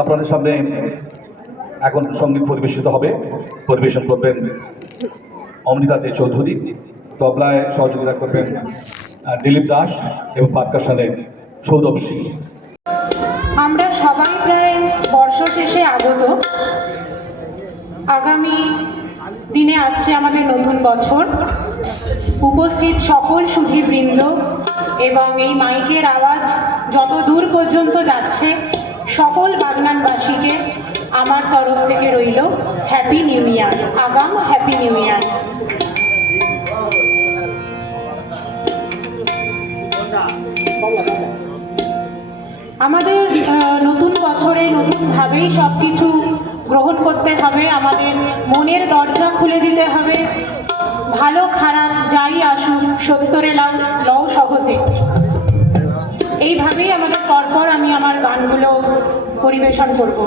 আপনাদের সামনে এখন সংগীত পরিবেশিত হবে। পরিবেশন করবেন অমৃতা দে চৌধুরী, তবলায় সহযোগিতা করবেন দিলীপ দাস এবং পাতকাশানে সৌরভ সিং। আমরা সবাই প্রায় বর্ষ শেষে আগত। আগামী দিনে আসছে আমাদের নতুন বছর। উপস্থিত সকল সুধীবৃন্দ এবং এই মাইকের আওয়াজ যত দূর পর্যন্ত যাচ্ছে সকল বাগনানবাসীকে আমার তরফ থেকে রইল হ্যাপি নিউ ইয়ার আগাম হ্যাপি নিউ ইয়ার আমাদের নতুন বছরে নতুনভাবেই সব কিছু গ্রহণ করতে হবে, আমাদের মনের দরজা খুলে দিতে হবে। ভালো খারাপ যাই আসুক, সত্তরে লাও লও সহজে। এইভাবেই আমাকে পরপর আমি আমার গানগুলো পরিবেশন করব।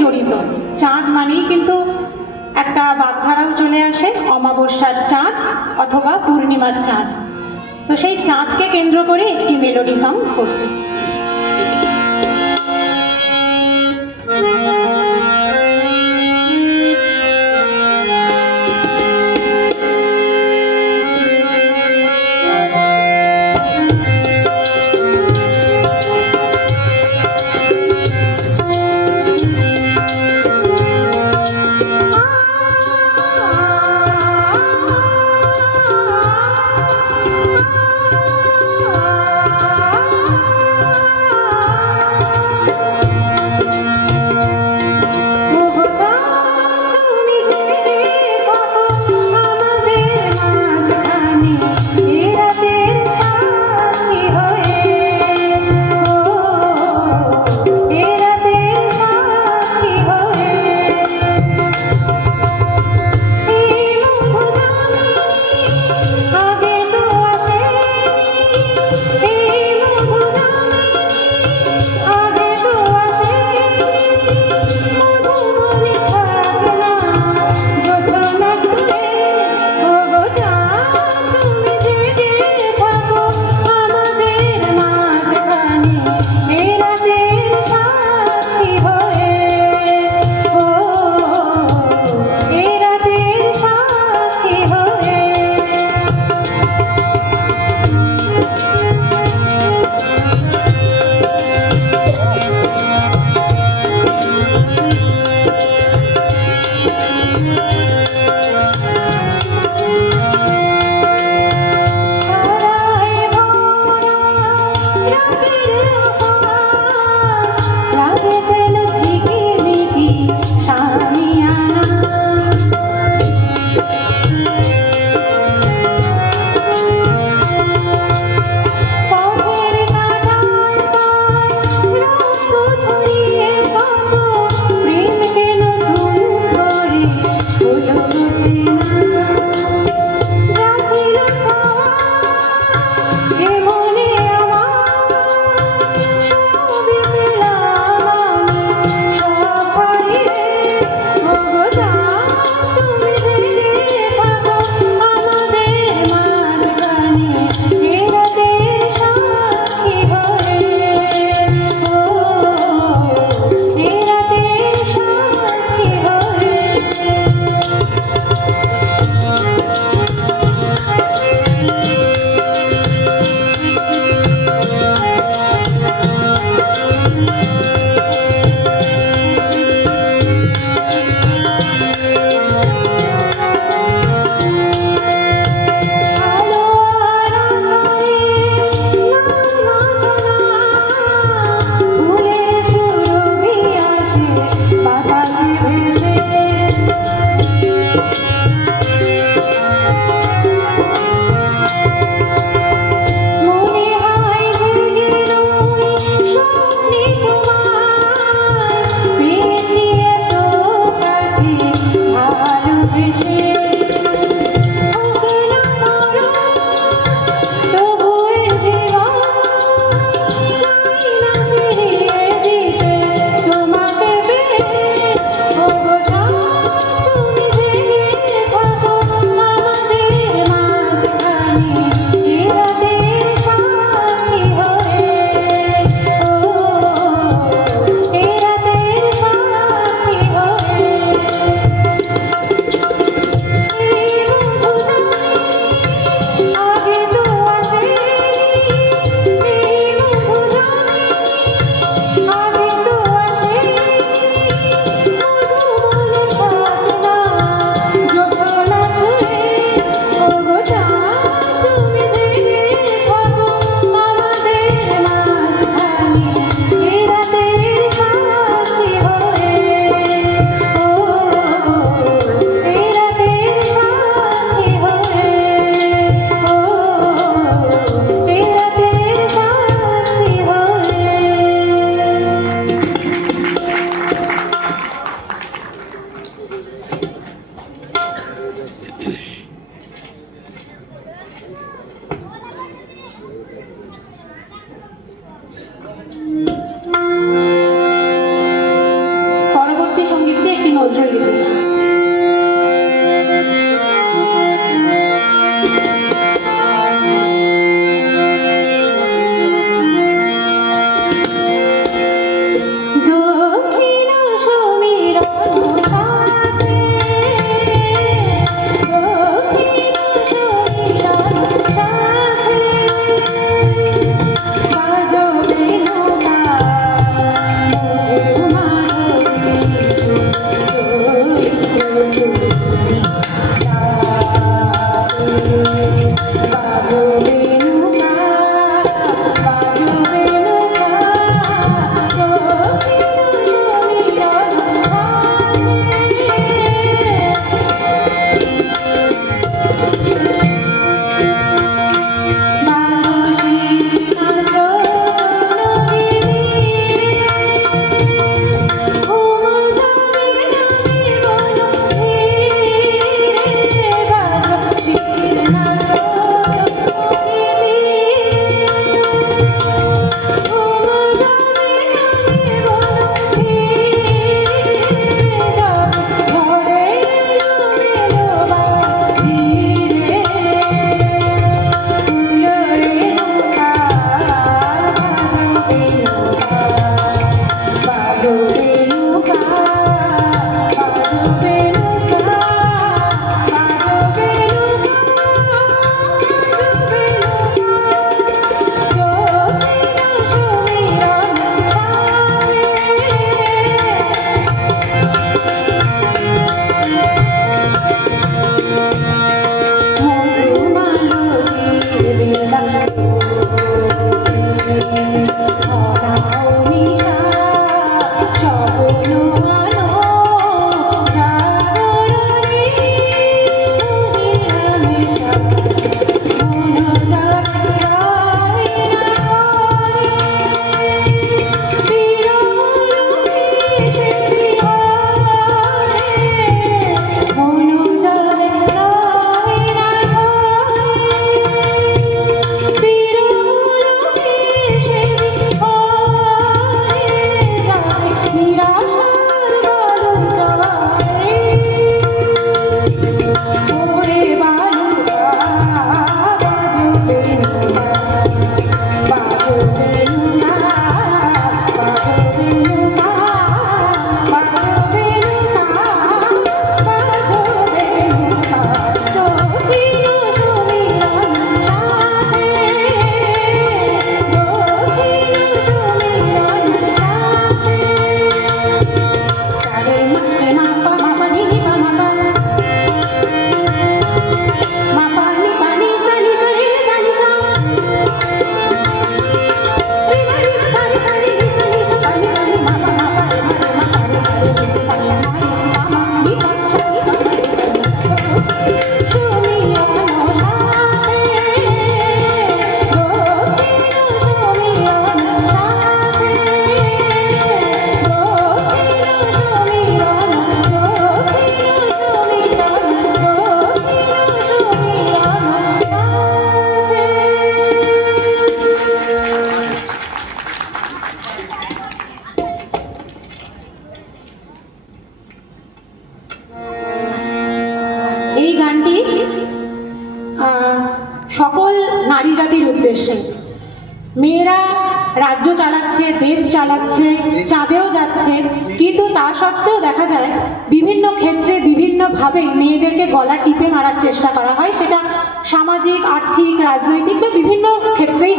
জড়িত। চাঁদ মানেই কিন্তু একটা বাগধারাও চলে আসে, অমাবস্যার চাঁদ অথবা পূর্ণিমার চাঁদ। তো সেই চাঁদকে কেন্দ্র করে একটি মেলোডি সং করছি।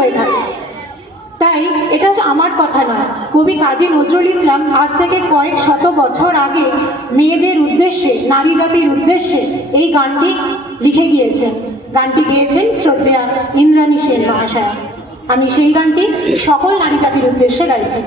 হয়ে থাকে। তাই এটা আমার কথা নয়। কবি কাজী নজরুল ইসলাম আজ থেকে কয়েক শত বছর আগে মেয়েদের উদ্দেশ্যে, নারী জাতির উদ্দেশ্যে এই গানটি লিখে গিয়েছেন। গানটি গেয়েছেন শ্রদ্ধেয়া ইন্দ্রাণী সেন মহাশয়া। আমি সেই গানটি সকল নারী জাতির উদ্দেশ্যে গাইছি।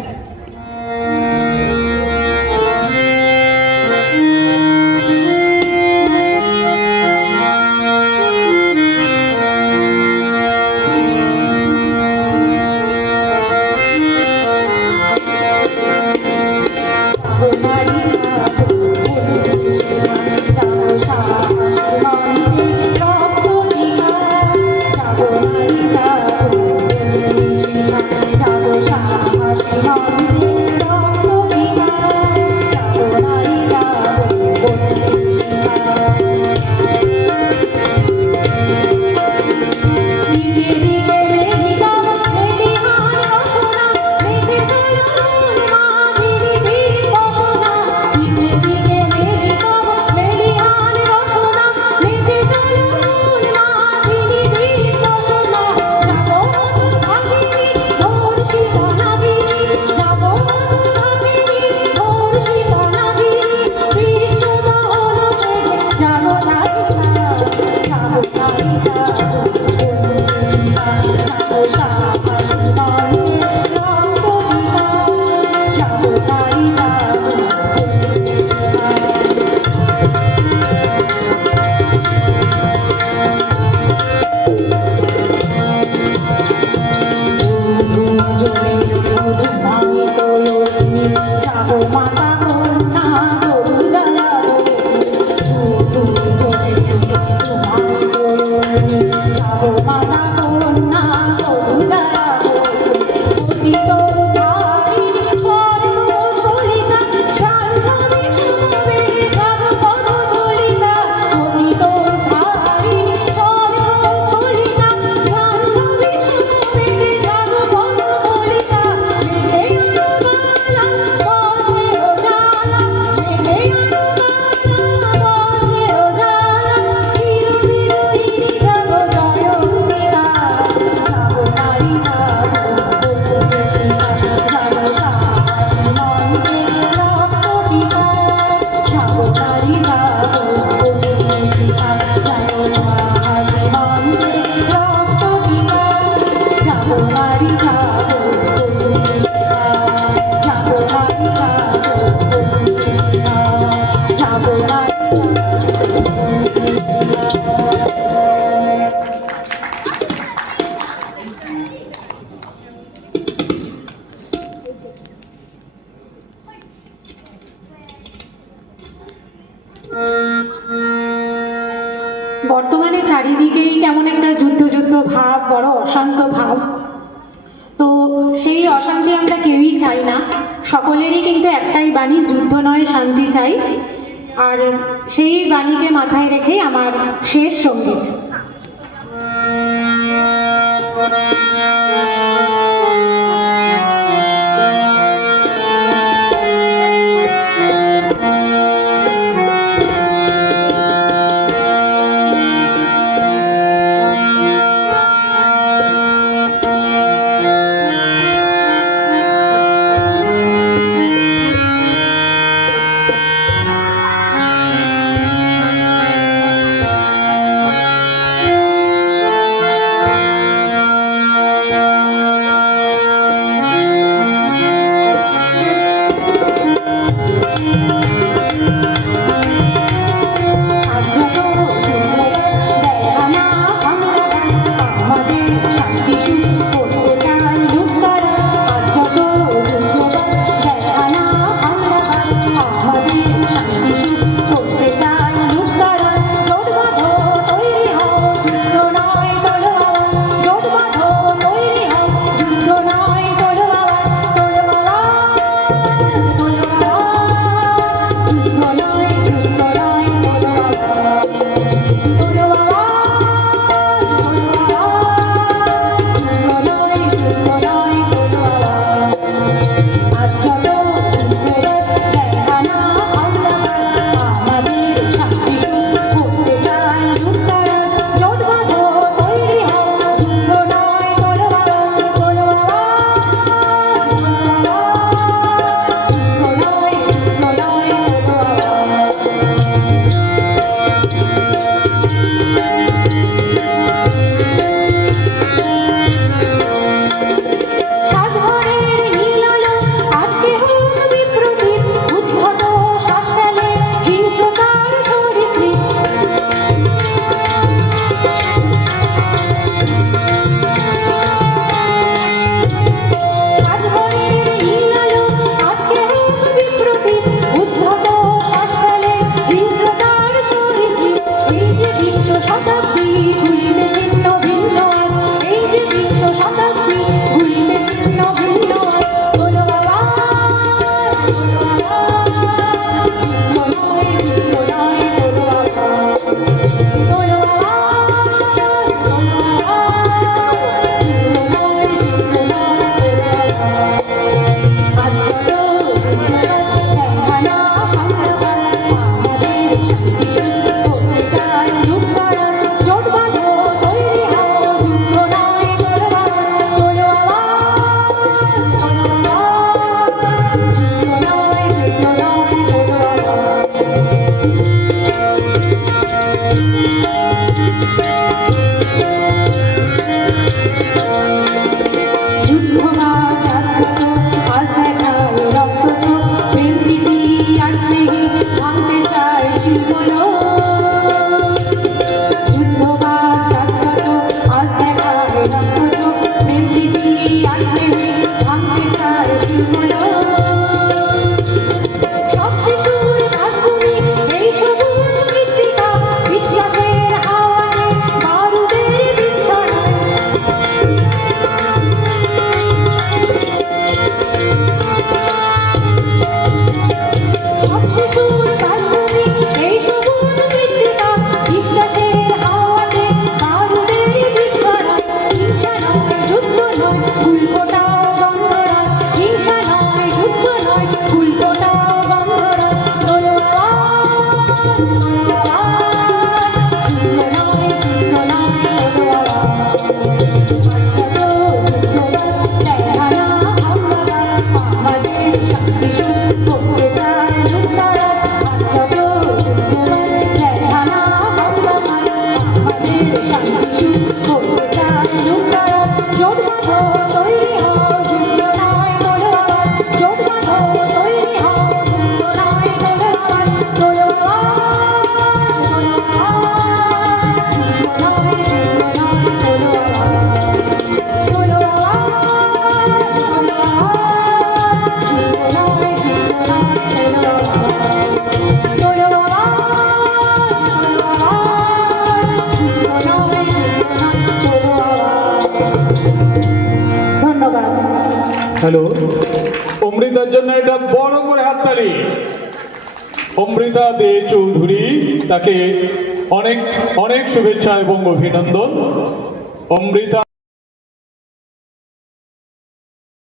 শেষ তাকে অনেক অনেক শুভেচ্ছা এবং অভিনন্দন। অমৃতা